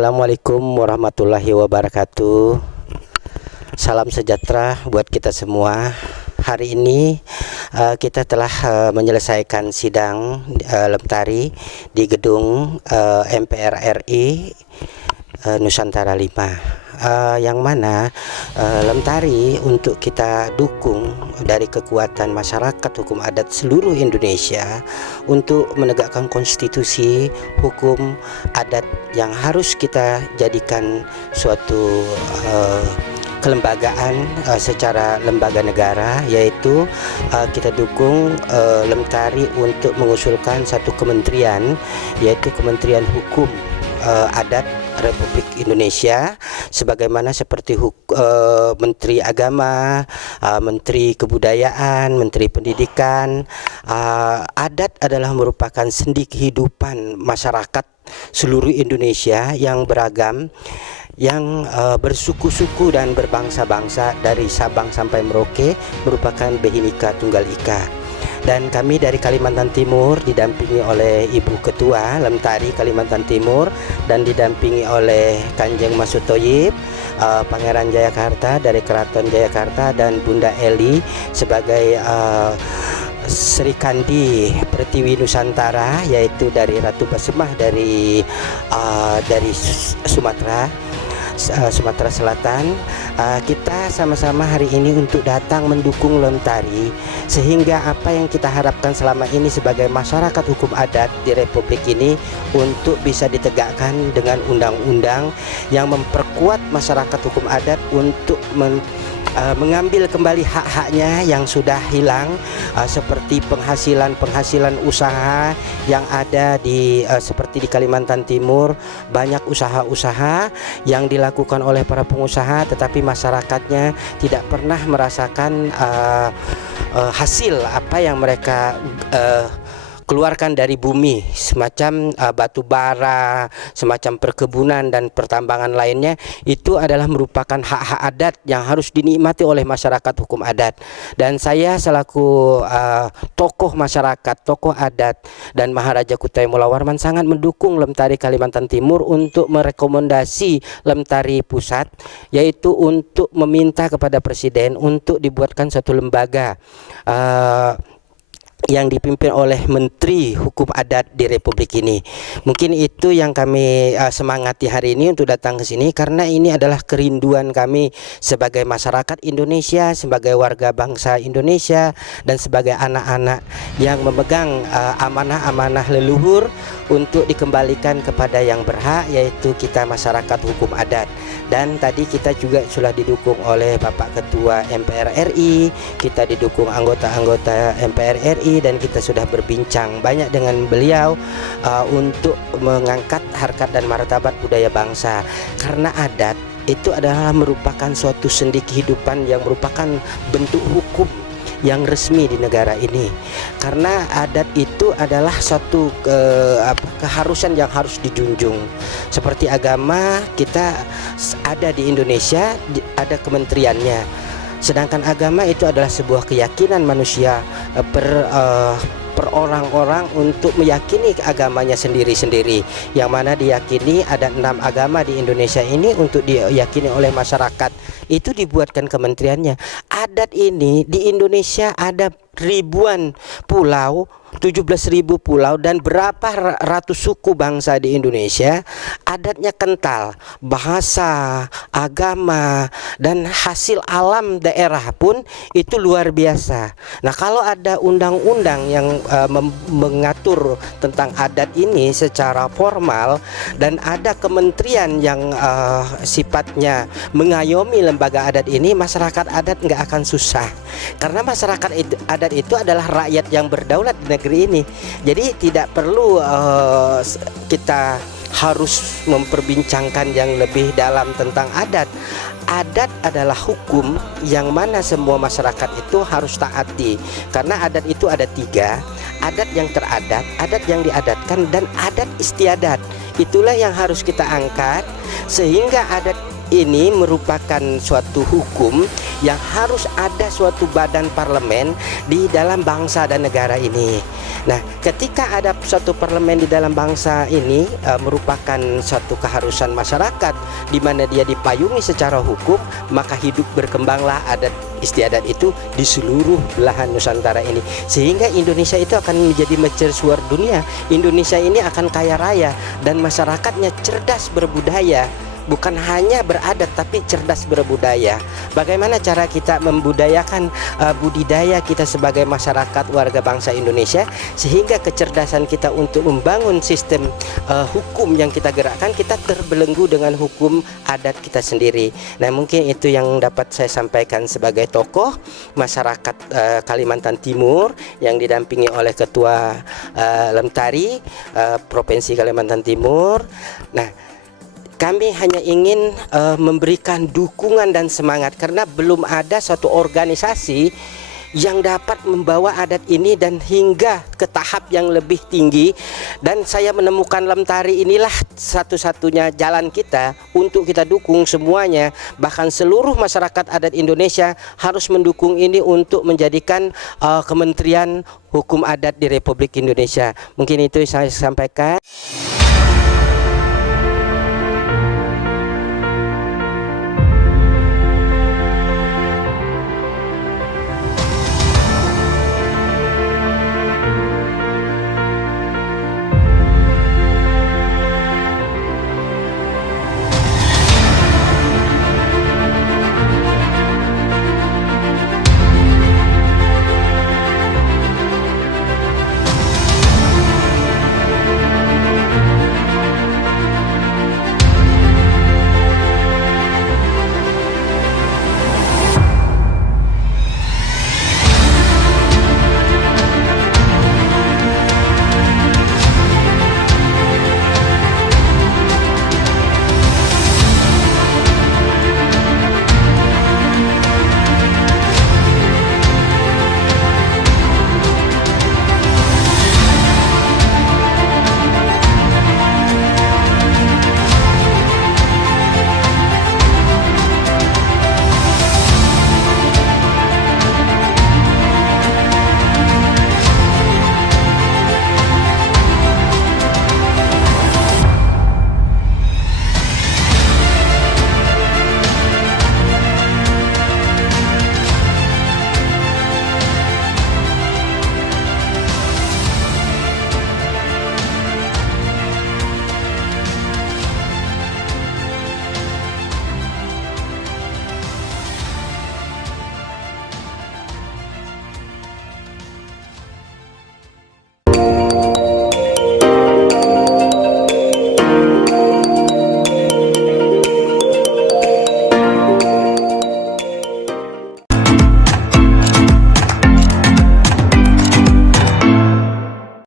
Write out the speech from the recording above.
Assalamualaikum warahmatullahi wabarakatuh. Salam sejahtera buat kita semua. Hari ini kita telah menyelesaikan sidang Lemtari di gedung MPR RI Nusantara 5. Yang mana Lemtari untuk kita dukung dari kekuatan masyarakat hukum adat seluruh Indonesia untuk menegakkan konstitusi hukum adat yang harus kita jadikan suatu kelembagaan secara lembaga negara, yaitu kita dukung Lemtari untuk mengusulkan satu kementerian, yaitu Kementerian Hukum Adat Republik Indonesia, sebagaimana seperti Menteri Agama, Menteri Kebudayaan, Menteri Pendidikan. Adat adalah merupakan sendi kehidupan masyarakat seluruh Indonesia yang beragam, yang bersuku-suku dan berbangsa-bangsa dari Sabang sampai Merauke, merupakan Bhinneka Tunggal Ika. Dan kami dari Kalimantan Timur didampingi oleh Ibu Ketua Lemtari Kalimantan Timur dan didampingi oleh Kanjeng Masud Thoyib, Pangeran Jayakarta dari Keraton Jayakarta, dan Bunda Eli sebagai Sri Kandi Pertiwi Nusantara, yaitu dari Ratu Basemah dari Sumatera Selatan. Kita sama-sama hari ini untuk datang mendukung Lemtari, sehingga apa yang kita harapkan selama ini sebagai masyarakat hukum adat di Republik ini untuk bisa ditegakkan dengan undang-undang yang memperkuat masyarakat hukum adat untuk mengambil kembali hak-haknya yang sudah hilang, seperti penghasilan usaha yang ada di seperti di Kalimantan Timur. Banyak usaha-usaha yang dilakukan oleh para pengusaha, tetapi masyarakatnya tidak pernah merasakan hasil apa yang mereka keluarkan dari bumi, semacam batu bara, semacam perkebunan dan pertambangan lainnya. Itu adalah merupakan hak-hak adat yang harus dinikmati oleh masyarakat hukum adat. Dan saya selaku tokoh masyarakat, tokoh adat, dan Maharaja Kutai Mula Warman sangat mendukung Lemtari Kalimantan Timur untuk merekomendasi Lemtari Pusat, yaitu untuk meminta kepada Presiden untuk dibuatkan satu lembaga yang dipimpin oleh Menteri Hukum Adat di Republik ini. Mungkin itu yang kami semangati hari ini untuk datang ke sini, karena ini adalah kerinduan kami sebagai masyarakat Indonesia, sebagai warga bangsa Indonesia, dan sebagai anak-anak yang memegang amanah-amanah leluhur untuk dikembalikan kepada yang berhak, yaitu kita masyarakat hukum adat. Dan tadi kita juga sudah didukung oleh Bapak Ketua MPR RI, kita didukung anggota-anggota MPR RI, dan kita sudah berbincang banyak dengan beliau untuk mengangkat harkat dan martabat budaya bangsa. Karena adat itu adalah merupakan suatu sendi kehidupan yang merupakan bentuk hukum yang resmi di negara ini. Karena adat itu adalah satu keharusan yang harus dijunjung. Seperti agama, kita ada di Indonesia, ada kementeriannya. Sedangkan agama itu adalah sebuah keyakinan manusia per orang-orang untuk meyakini agamanya sendiri-sendiri, yang mana diyakini ada 6 agama di Indonesia ini untuk diyakini oleh masyarakat. Itu dibuatkan kementeriannya. Adat ini di Indonesia ada ribuan pulau, 17.000 pulau, dan berapa ratus suku bangsa di Indonesia. Adatnya kental, bahasa, agama, dan hasil alam daerah pun itu luar biasa. Nah, kalau ada undang-undang yang mengatur tentang adat ini secara formal, dan ada kementerian yang sifatnya mengayomi lembaga adat ini, masyarakat adat nggak akan susah. Karena masyarakat adat itu adalah rakyat yang berdaulat di negeri ini. Jadi tidak perlu kita harus memperbincangkan yang lebih dalam tentang adat. Adat adalah hukum yang mana semua masyarakat itu harus taati. Karena adat itu ada 3, adat yang teradat, adat yang diadatkan, dan adat istiadat. Itulah yang harus kita angkat, sehingga adat ini merupakan suatu hukum yang harus ada suatu badan parlemen di dalam bangsa dan negara ini. Nah, ketika ada suatu parlemen di dalam bangsa ini merupakan suatu keharusan masyarakat di mana dia dipayungi secara hukum, maka hidup berkembanglah adat istiadat itu di seluruh belahan Nusantara ini, sehingga Indonesia itu akan menjadi mercusuar dunia. Indonesia ini akan kaya raya dan masyarakatnya cerdas berbudaya, bukan hanya beradat tapi cerdas berbudaya. Bagaimana cara kita membudayakan budidaya kita sebagai masyarakat warga bangsa Indonesia, sehingga kecerdasan kita untuk membangun sistem hukum yang kita gerakkan, kita terbelenggu dengan hukum adat kita sendiri. Nah, mungkin itu yang dapat saya sampaikan sebagai tokoh masyarakat Kalimantan Timur yang didampingi oleh Ketua Lemtari Provinsi Kalimantan Timur. Nah, kami hanya ingin memberikan dukungan dan semangat, karena belum ada suatu organisasi yang dapat membawa adat ini dan hingga ke tahap yang lebih tinggi. Dan saya menemukan Lemtari inilah satu-satunya jalan kita untuk kita dukung semuanya. Bahkan seluruh masyarakat adat Indonesia harus mendukung ini untuk menjadikan Kementerian Hukum Adat di Republik Indonesia. Mungkin itu yang saya sampaikan.